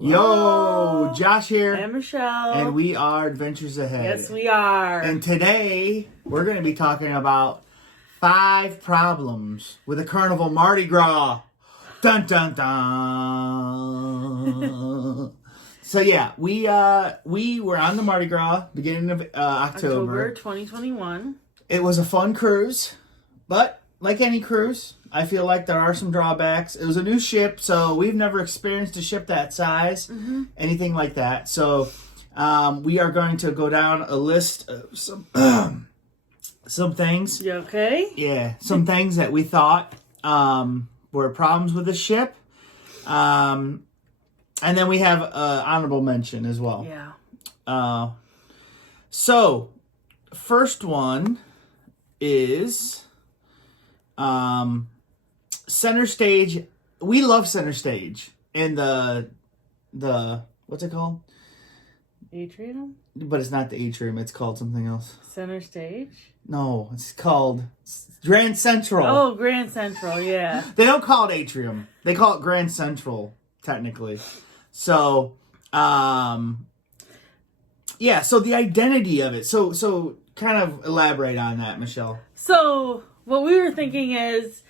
Yo, Josh here. And Michelle. And we are Adventures Ahead. Yes, we are. And today, we're going to be talking about 5 problems with a Carnival Mardi Gras. Dun, dun, dun. So, yeah, we were on the Mardi Gras beginning of October 2021. It was a fun cruise, but like any cruise, I feel like there are some drawbacks. It was a new ship, so we've never experienced a ship that size, anything like that. So we are going to go down a list of some things. You okay? Yeah, some things that we thought were problems with the ship. And then we have honorable mention as well. Yeah. So, first one is... center stage. We love center stage in the what's it called? Atrium? But it's not the atrium. It's called something else. Center stage? No, it's called Grand Central. Oh, Grand Central, yeah. They don't call it atrium. They call it Grand Central, technically. So, yeah. So the identity of it. So kind of elaborate on that, Michelle. So what we were thinking is,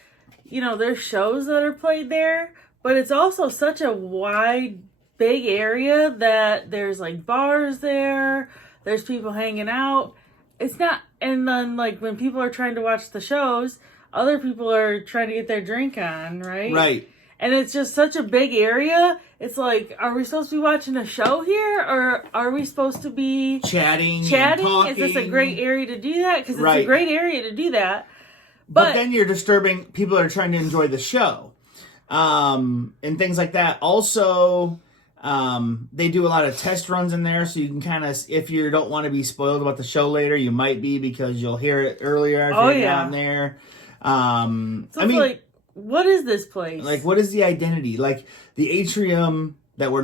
there's shows that are played there, but it's also such a wide, big area that there's like bars there, there's people hanging out. It's not, and then like when people are trying to watch the shows, other people are trying to get their drink on, right? Right. And it's just such a big area. It's like, are we supposed to be watching a show here, or are we supposed to be chatting? And talking? Is this a great area to do that? Because it's Right. a great area to do that. But then you're disturbing people that are trying to enjoy the show, and things like that. Also, they do a lot of test runs in there, so you can kind of, if you don't want to be spoiled about the show later, you might be, because you'll hear it earlier if you're down there. So it's like, what is this place? Like, what is the identity? Like the atrium that we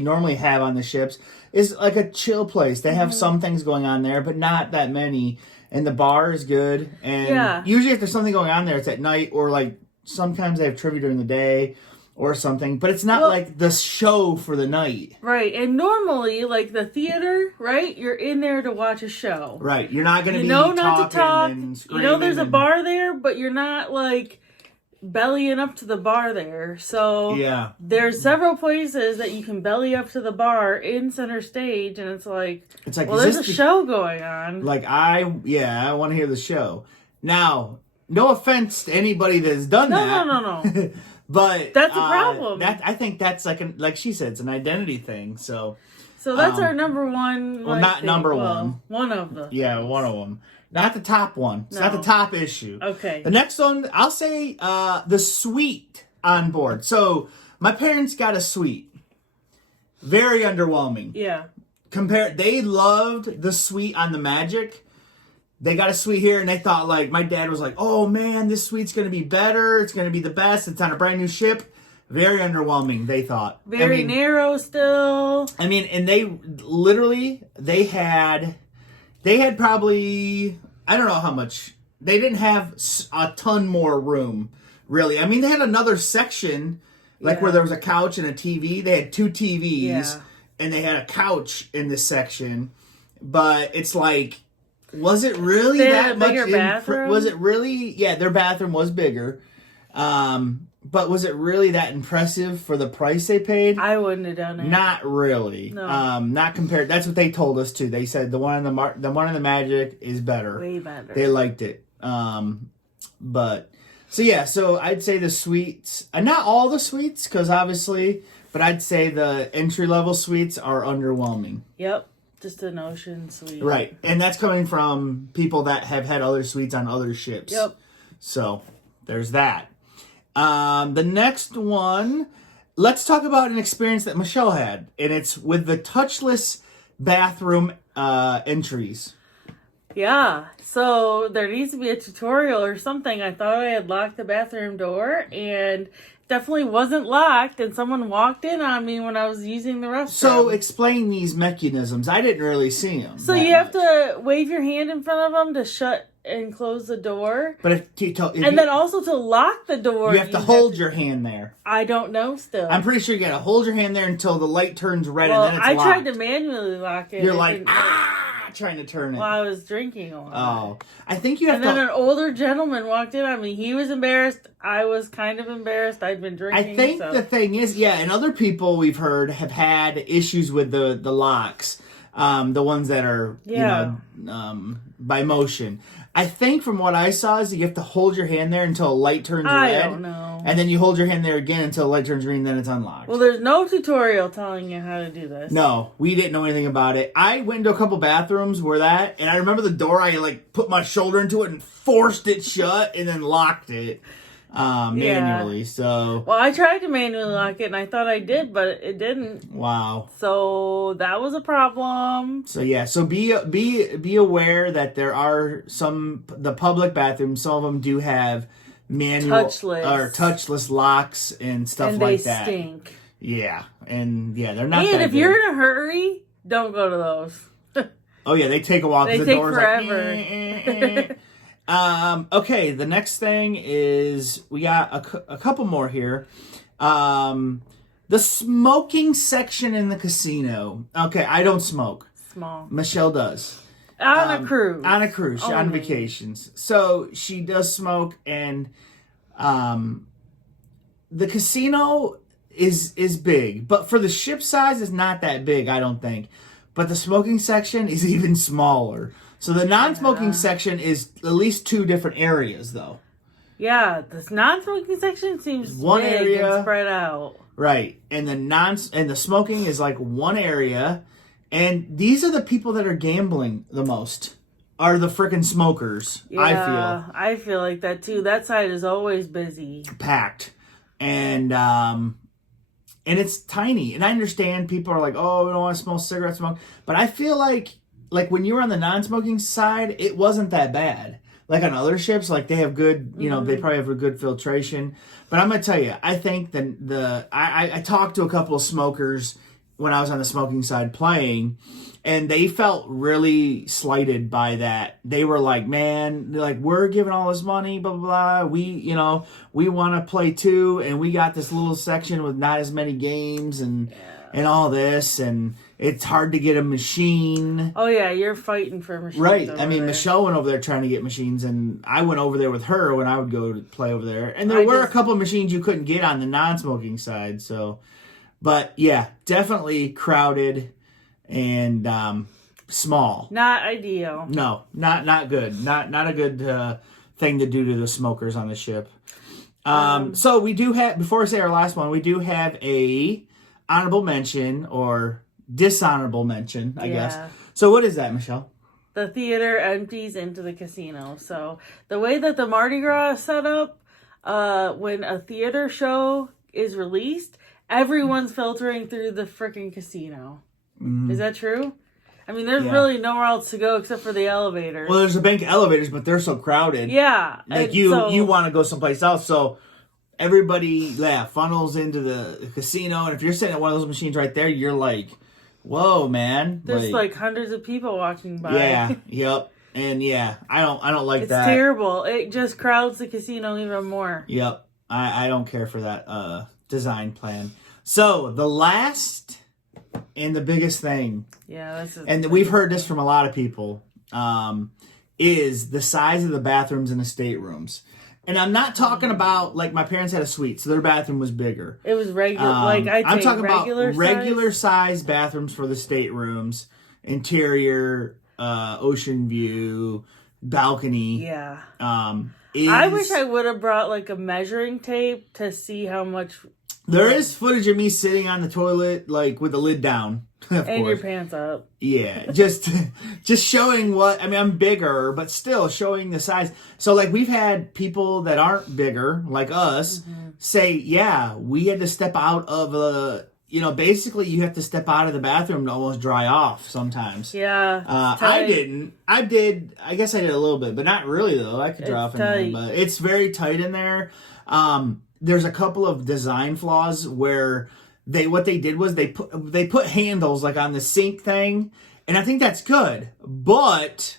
normally have on the ships is like a chill place. They have some things going on there, but not that many. And the bar is good. And usually if there's something going on there, it's at night, or like sometimes they have trivia during the day or something. But it's not like the show for the night. Right. And normally, like the theater, right? You're in there to watch a show. Right. You're not going to be not to talk. And screaming. There's a bar there, but you're not like bellying up to the bar there. So there's several places that you can belly up to the bar in center stage, and it's like well, there's a show going on. Like I want to hear the show. Now, no offense to anybody that's done that. No. But that's a problem. I think that's like she said, it's an identity thing. So that's our number one. Well, not number one. One of them. Yeah, one of them. Not the top one. It's not the top issue. Okay. The next one, I'll say the suite on board. So my parents got a suite. Very underwhelming. Yeah. They loved the suite on the Magic. They got a suite here, and they thought, like, my dad was like, oh man, this suite's going to be better. It's going to be the best. It's on a brand new ship. Very underwhelming, they thought. Very narrow still. I mean, and they had probably, I don't know how much. They didn't have a ton more room, really. I mean, they had another section, where there was a couch and a TV. They had 2 TVs, and they had a couch in this section. But it's like, was it really that much? Bigger bathroom? Was it really? Yeah, their bathroom was bigger. But was it really that impressive for the price they paid? I wouldn't have done it. Not really. No. Not compared. That's what they told us too. They said the one in the Magic is better. Way better. They liked it. But so I'd say the suites, not all the suites, because obviously, but I'd say the entry level suites are underwhelming. Yep. Just an ocean suite. Right. And that's coming from people that have had other suites on other ships. Yep. So there's that. The next one, let's talk about an experience that Michelle had, and it's with the touchless bathroom entries. Yeah, so there needs to be a tutorial or something. I thought I had locked the bathroom door, and definitely wasn't locked, and someone walked in on me when I was using the restroom. So explain these mechanisms. I didn't really see them. So you have to wave your hand in front of them to shut and close the door. But if then also to lock the door. You have to hold your hand there. I don't know still. I'm pretty sure you got to hold your hand there until the light turns red well, and then it's locked. I tried to manually lock it. You're like, trying to turn it. While I was drinking on Oh. I think you have to... And then an older gentleman walked in on me. He was embarrassed. I was kind of embarrassed. I'd been drinking. I think the thing is, and other people we've heard have had issues with the locks. The ones that are, by motion. I think from what I saw is you have to hold your hand there until a light turns red. I don't know. And then you hold your hand there again until the light turns green, then it's unlocked. Well, there's no tutorial telling you how to do this. No, we didn't know anything about it. I went into a couple bathrooms where and I remember the door, I put my shoulder into it and forced it shut and then locked it. Manually, so... Well, I tried to manually lock it, and I thought I did, but it didn't. Wow. So, that was a problem. So, so be aware that there are the public bathrooms, some of them do have manual... touchless locks and stuff like that. And they stink. Yeah, and they're not And that if good. you're in a hurry, don't go to those. Oh, yeah, they take a while because the door's forever. Okay, the next thing is we got a couple more here. The smoking section in the casino. Okay, I don't smoke. Small. Michelle does. On a cruise. On a cruise, on vacations. So she does smoke, and the casino is big, but for the ship size, it's not that big, I don't think. But the smoking section is even smaller. So the non-smoking section is at least 2 different areas, though. Yeah, this non-smoking section seems one big area and spread out. Right, and the smoking is like one area, and these are the people that are gambling the most. Are the freaking smokers? Yeah, I feel like that too. That side is always busy, packed, and it's tiny. And I understand people are like, "Oh, we don't want to smell cigarette smoke," but I feel like when you were on the non-smoking side, it wasn't that bad. Like on other ships, they have good, they probably have a good filtration. But I'm gonna tell you, I think I talked to a couple of smokers when I was on the smoking side playing, and they felt really slighted by that. They were like, "Man, we're giving all this money, blah blah blah. We want to play too, and we got this little section with not as many games and all this and." It's hard to get a machine. Oh, yeah, you're fighting for machines. Right. I mean, Michelle went over there trying to get machines, and I went over there with her when I would go to play over there. And there were a couple of machines you couldn't get on the non-smoking side. So, but yeah, definitely crowded and small. Not ideal. No, not good. Not a good thing to do to the smokers on the ship. So we do have, before I say our last one, we do have a honorable mention or dishonorable mention, I guess. So what is that, Michelle? The theater empties into the casino. So the way that the Mardi Gras is set up, when a theater show is released, everyone's filtering through the freaking casino. Mm-hmm. Is that true? I mean, there's really nowhere else to go except for the elevators. Well, there's a bank of elevators, but they're so crowded. Yeah. You want to go someplace else, so everybody funnels into the casino, and if you're sitting at one of those machines right there, you're like, whoa, man. There's hundreds of people walking by. Yeah, yep. And I don't like that. It's terrible. It just crowds the casino even more. Yep. I don't care for that design plan. So, the last and the biggest thing, and we've heard this from a lot of people, is the size of the bathrooms in the staterooms. And I'm not talking about, my parents had a suite, so their bathroom was bigger. It was regular, I'm talking regular about regular size bathrooms for the staterooms, interior, ocean view, balcony. Yeah. I wish I would have brought, a measuring tape to see how much... There is footage of me sitting on the toilet, with the lid down. Of and course. Your pants up. Yeah, just showing what, I'm bigger, but still showing the size. So, we've had people that aren't bigger, like us, say, we had to step out of basically you have to step out of the bathroom to almost dry off sometimes. Yeah. I didn't. I guess I did a little bit, but not really, though. I could dry off in there, but it's very tight in there. There's a couple of design flaws where what they did was they put handles on the sink thing, And I think that's good, but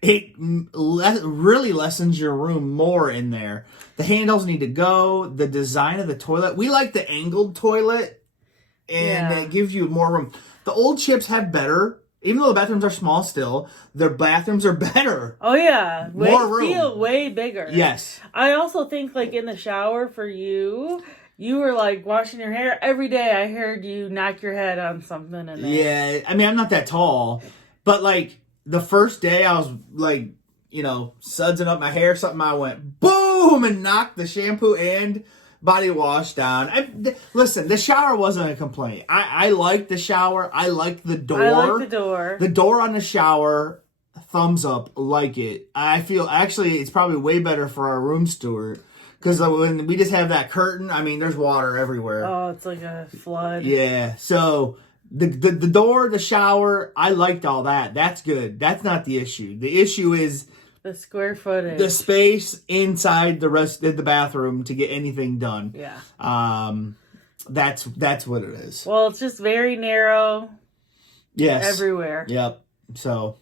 it really lessens your room more in there. The handles need to go. The design of the toilet. We like the angled toilet, and it gives you more room. The old ships have better, even though the bathrooms are small still, their bathrooms are better. Oh, yeah. More room. Feel way bigger. Yes. I also think, like, in the shower for you... You were, like, washing your hair. Every day I heard you knock your head on something in there. Yeah, I mean, I'm not that tall. But, like, the first day I was, like, you know, sudsing up my hair, something, I went boom and knocked the shampoo and body wash down. Listen, the shower wasn't a complaint. I liked the shower. I liked the door. I like the door. The door on the shower, thumbs up, like it. I feel, actually, it's probably way better for our room steward. Because when we just have that curtain, I mean, there's water everywhere. Oh, it's like a flood. Yeah. So the door, the shower, I liked all that. That's good. That's not the issue. The issue is the square footage, the space inside the rest of the bathroom to get anything done. Yeah. That's what it is. Well, it's just very narrow. Yes. Everywhere. Yep. So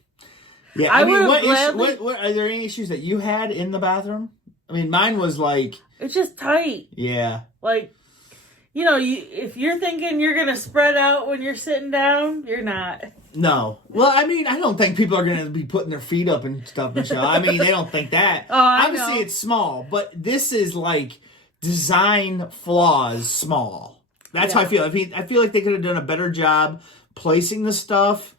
yeah. I mean, what are there any issues that you had in the bathroom? I mean, mine was like... It's just tight. Yeah. Like, you know, if you're thinking you're going to spread out when you're sitting down, you're not. No. Well, I mean, I don't think people are going to be putting their feet up and stuff, Michelle. I mean, they don't think that. Obviously, it's small, but this is like design flaws small. That's how I feel. I feel like they could have done a better job placing the stuff.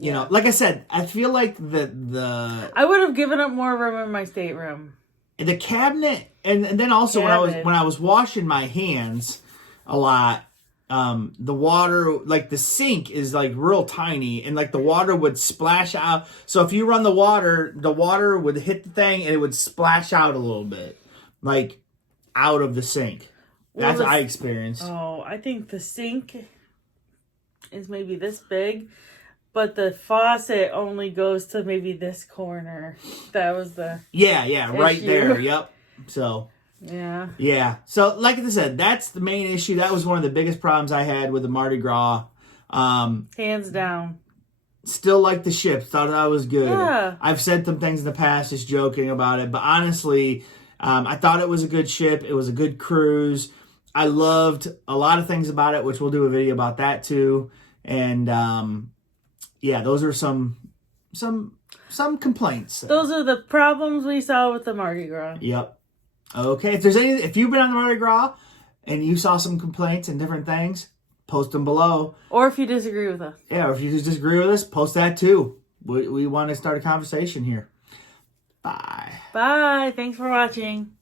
You know, like I said, I feel like the I would have given up more room in my stateroom. The cabinet, and then also when I was washing my hands a lot, the water, like the sink is like real tiny, and like the water would splash out. So if you run the water would hit the thing and it would splash out a little bit, like out of the sink. That's what I experienced. Oh, I think the sink is maybe this big. But the faucet only goes to maybe this corner. That was the issue. Right there. Yep. So yeah. So like I said, that's the main issue. That was one of the biggest problems I had with the Mardi Gras. Hands down. Still like the ship. Thought that was good. Yeah. I've said some things in the past, just joking about it, but honestly, I thought it was a good ship. It was a good cruise. I loved a lot of things about it, which we'll do a video about that too. And yeah, those are some complaints. Those are the problems we saw with the Mardi Gras. Yep. Okay. If you've been on the Mardi Gras and you saw some complaints and different things, post them below. Or if you disagree with us. Yeah, or if you disagree with us, post that too. We want to start a conversation here. Bye. Bye. Thanks for watching.